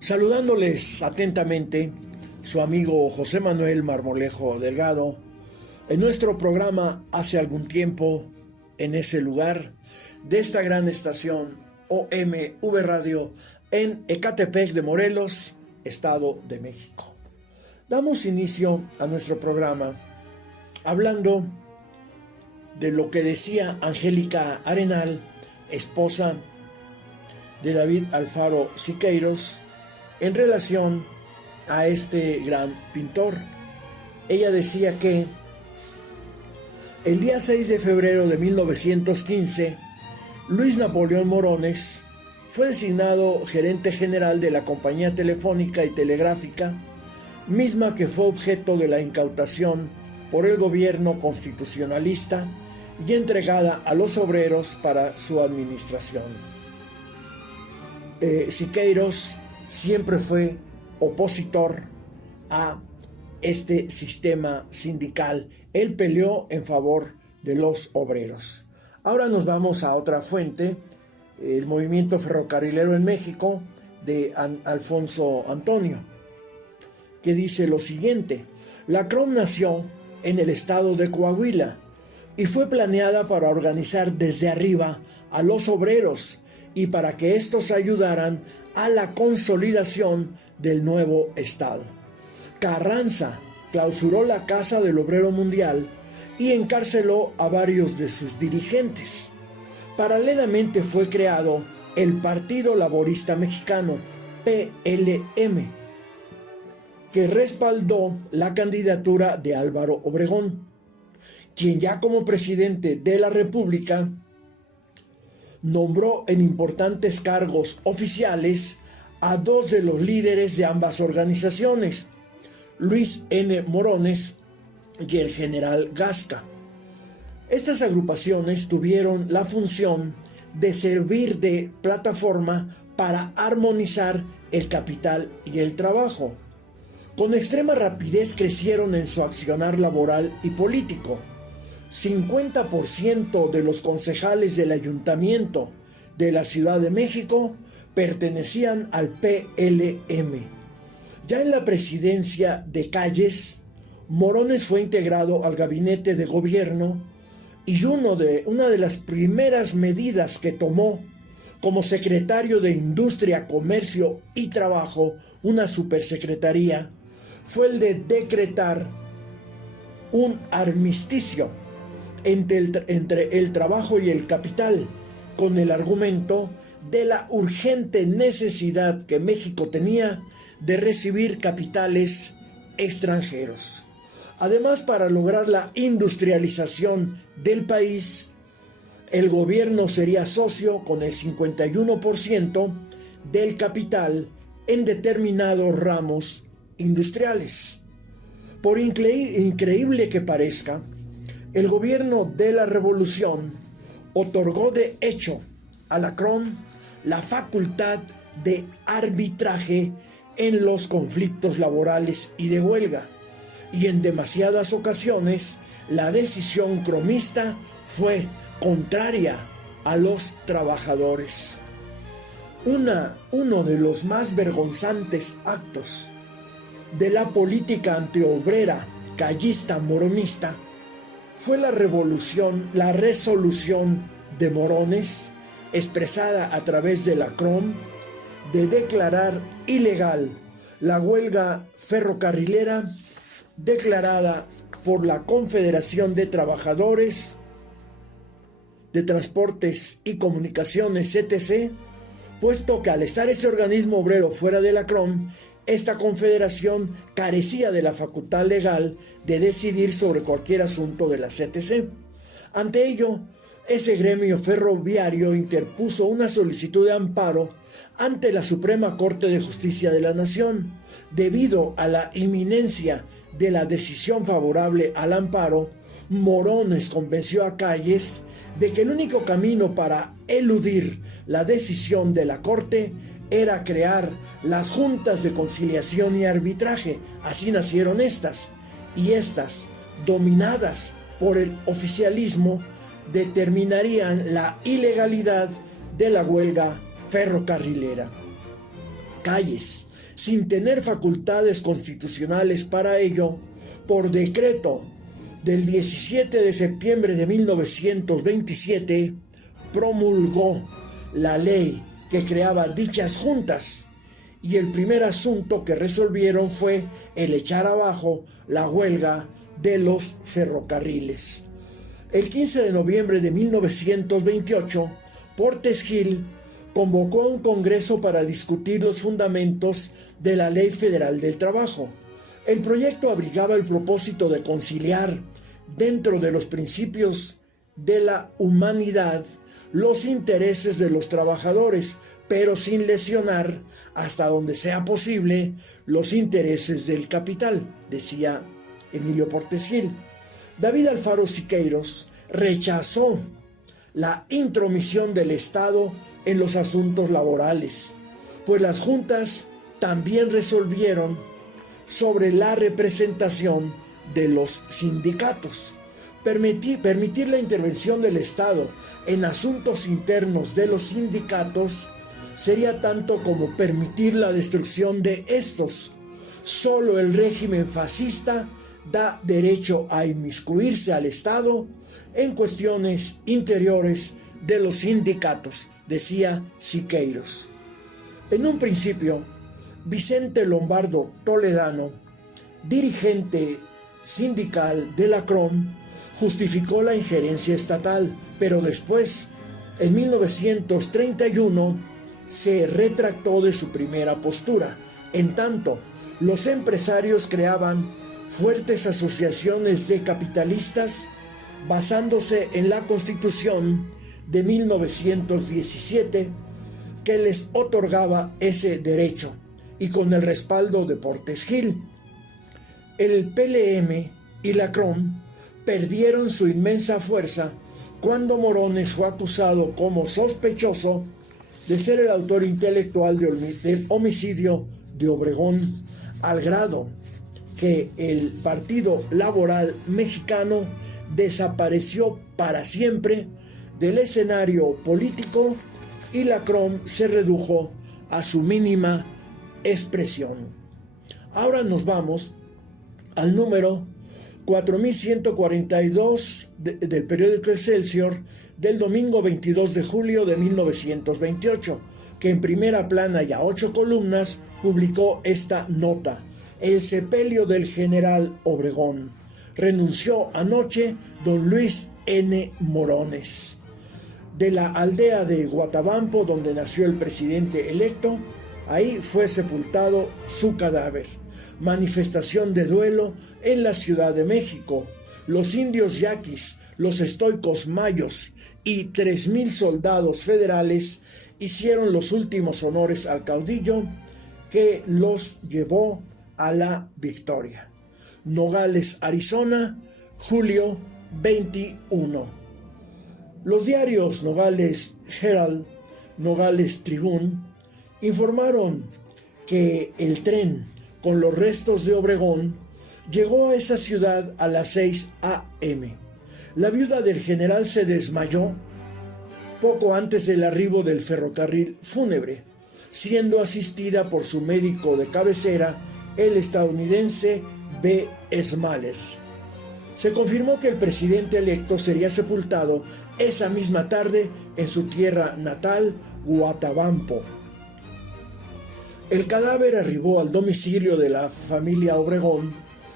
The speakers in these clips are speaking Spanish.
Saludándoles atentamente, su amigo José Manuel Marmolejo Delgado, en nuestro programa hace algún tiempo, en ese lugar, de esta gran estación OMV Radio, en Ecatepec de Morelos, Estado de México. Damos inicio a nuestro programa hablando de lo que decía Angélica Arenal, esposa de David Alfaro Siqueiros, en relación a este gran pintor. Ella decía que el día 6 de febrero de 1915, Luis Napoleón Morones fue designado gerente general de la Compañía Telefónica y Telegráfica, misma que fue objeto de la incautación por el gobierno constitucionalista y entregada a los obreros para su administración. Siqueiros siempre fue opositor a este sistema sindical. Él peleó en favor de los obreros. Ahora nos vamos a otra fuente, el movimiento ferrocarrilero en México de Alfonso Antonio, que dice lo siguiente: la CROM nació en el estado de Coahuila y fue planeada para organizar desde arriba a los obreros y para que estos ayudaran a la consolidación del nuevo Estado. Carranza clausuró la Casa del Obrero Mundial y encarceló a varios de sus dirigentes. Paralelamente fue creado el Partido Laborista Mexicano, PLM, que respaldó la candidatura de Álvaro Obregón, quien ya como presidente de la República nombró en importantes cargos oficiales a dos de los líderes de ambas organizaciones, Luis N. Morones y el general Gasca. Estas agrupaciones tuvieron la función de servir de plataforma para armonizar el capital y el trabajo. Con extrema rapidez crecieron en su accionar laboral y político. 50% de los concejales del Ayuntamiento de la Ciudad de México pertenecían al PLM. Ya en la presidencia de Calles, Morones fue integrado al gabinete de gobierno y una de las primeras medidas que tomó como secretario de Industria, Comercio y Trabajo, una supersecretaría, fue el de decretar un armisticio entre el trabajo y el capital, con el argumento de la urgente necesidad que México tenía de recibir capitales extranjeros. Además, para lograr la industrialización del país, el gobierno sería socio con el 51% del capital en determinados ramos industriales. Por increíble que parezca, el gobierno de la Revolución otorgó de hecho a la CROM la facultad de arbitraje en los conflictos laborales y de huelga, y en demasiadas ocasiones la decisión cromista fue contraria a los trabajadores. Uno de los más vergonzantes actos de la política antiobrera callista moronista fue la resolución de Morones, expresada a través de la CROM, de declarar ilegal la huelga ferrocarrilera declarada por la Confederación de Trabajadores de Transportes y Comunicaciones, CTC, puesto que al estar este organismo obrero fuera de la CROM, esta confederación carecía de la facultad legal de decidir sobre cualquier asunto de la CTC. Ante ello, ese gremio ferroviario interpuso una solicitud de amparo ante la Suprema Corte de Justicia de la Nación. Debido a la inminencia de la decisión favorable al amparo, Morones convenció a Calles de que el único camino para eludir la decisión de la Corte era crear las juntas de conciliación y arbitraje. Así nacieron estas, y estas, dominadas por el oficialismo, determinarían la ilegalidad de la huelga ferrocarrilera. Calles, sin tener facultades constitucionales para ello, por decreto del 17 de septiembre de 1927, promulgó la ley que creaba dichas juntas, y el primer asunto que resolvieron fue el echar abajo la huelga de los ferrocarriles. El 15 de noviembre de 1928, Portes Gil convocó a un congreso para discutir los fundamentos de la Ley Federal del Trabajo. El proyecto abrigaba el propósito de conciliar, dentro de los principios de la humanidad, los intereses de los trabajadores, pero sin lesionar, hasta donde sea posible, los intereses del capital, decía Emilio Portes Gil. David Alfaro Siqueiros rechazó la intromisión del Estado en los asuntos laborales, pues las juntas también resolvieron sobre la representación de los sindicatos. Permitir la intervención del Estado en asuntos internos de los sindicatos sería tanto como permitir la destrucción de estos. Solo el régimen fascista da derecho a inmiscuirse al Estado en cuestiones interiores de los sindicatos, decía Siqueiros. En un principio, Vicente Lombardo Toledano, dirigente sindical de la CROM, justificó la injerencia estatal, pero después, en 1931, se retractó de su primera postura. En tanto, los empresarios creaban fuertes asociaciones de capitalistas basándose en la Constitución de 1917 que les otorgaba ese derecho, y con el respaldo de Portes Gil. El PLM y la CROM perdieron su inmensa fuerza cuando Morones fue acusado como sospechoso de ser el autor intelectual del homicidio de Obregón, al grado que el Partido Laboral Mexicano desapareció para siempre del escenario político y la CROM se redujo a su mínima expresión. Ahora nos vamos al número 4142 del periódico Excelsior del domingo 22 de julio de 1928, que en primera plana y a 8 columnas publicó esta nota: el sepelio del general Obregón. Renunció anoche don Luis N. Morones. De la aldea de Guatabampo, donde nació el presidente electo, ahí fue sepultado su cadáver. Manifestación de duelo en la Ciudad de México. Los indios yaquis, los estoicos mayos y 3,000 soldados federales hicieron los últimos honores al caudillo que los llevó a la victoria. Nogales, Arizona, julio 21. Los diarios Nogales Herald, Nogales Tribune informaron que el tren con los restos de Obregón llegó a esa ciudad a las 6 a.m. La viuda del general se desmayó poco antes del arribo del ferrocarril fúnebre, siendo asistida por su médico de cabecera, el estadounidense B. Smaller. Se confirmó que el presidente electo sería sepultado esa misma tarde en su tierra natal, Guatabampo. El cadáver arribó al domicilio de la familia Obregón,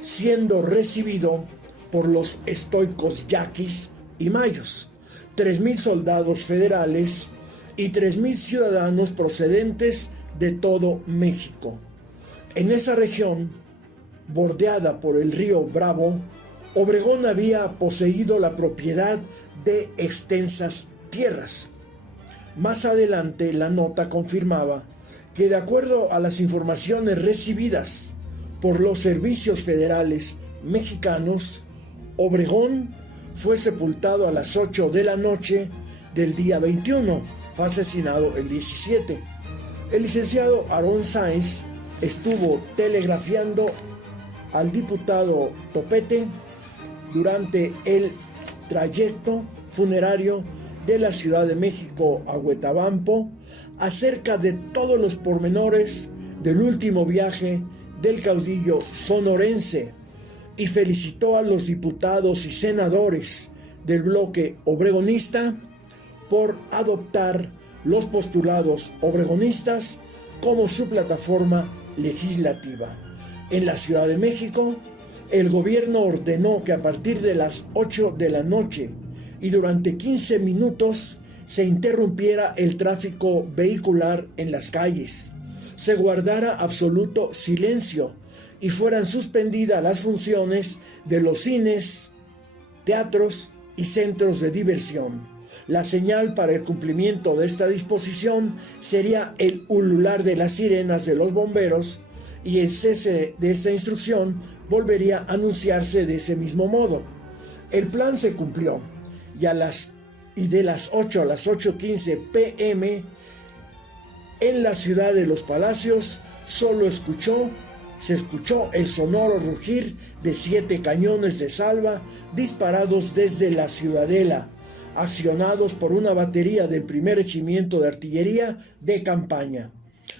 siendo recibido por los estoicos yaquis y mayos, 3,000 soldados federales y 3,000 ciudadanos procedentes de todo México. En esa región, bordeada por el río Bravo, Obregón había poseído la propiedad de extensas tierras. Más adelante, la nota confirmaba que, de acuerdo a las informaciones recibidas por los servicios federales mexicanos, Obregón fue sepultado a las 8 de la noche del día 21, fue asesinado el 17. El licenciado Aarón Sáenz estuvo telegrafiando al diputado Topete durante el trayecto funerario de la Ciudad de México a Huetabampo acerca de todos los pormenores del último viaje del caudillo sonorense y felicitó a los diputados y senadores del bloque obregonista por adoptar los postulados obregonistas como su plataforma legislativa. En la Ciudad de México, el gobierno ordenó que a partir de las 8 de la noche y durante 15 minutos se interrumpiera el tráfico vehicular en las calles, se guardara absoluto silencio y fueran suspendidas las funciones de los cines, teatros y centros de diversión. La señal para el cumplimiento de esta disposición sería el ulular de las sirenas de los bomberos, y el cese de esta instrucción volvería a anunciarse de ese mismo modo. El plan se cumplió y de las 8 a las 8:15 p.m. en la ciudad de los Palacios se escuchó el sonoro rugir de 7 cañones de salva disparados desde la Ciudadela, accionados por una batería del primer regimiento de artillería de campaña.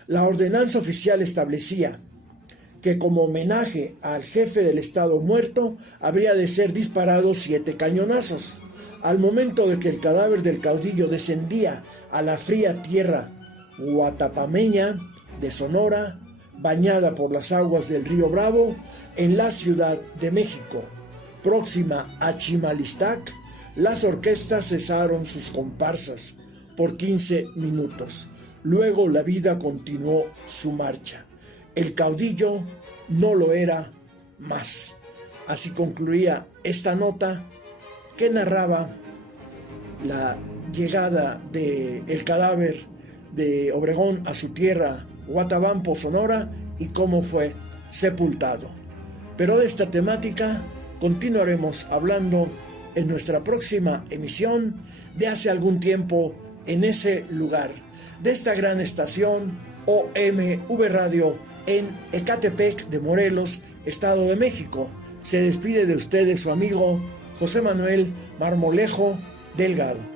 La ordenanza oficial establecía que como homenaje al jefe del Estado muerto habría de ser disparados 7 cañonazos. Al momento de que el cadáver del caudillo descendía a la fría tierra guatapameña de Sonora, bañada por las aguas del río Bravo, en la Ciudad de México, próxima a Chimalistac, las orquestas cesaron sus comparsas por 15 minutos. Luego la vida continuó su marcha. El caudillo no lo era más. Así concluía esta nota que narraba la llegada del cadáver de Obregón a su tierra, Guatabampo, Sonora, y cómo fue sepultado. Pero de esta temática continuaremos hablando en nuestra próxima emisión de hace algún tiempo en ese lugar, de esta gran estación OMV Radio en Ecatepec de Morelos, Estado de México. Se despide de ustedes su amigo José Manuel Marmolejo Delgado.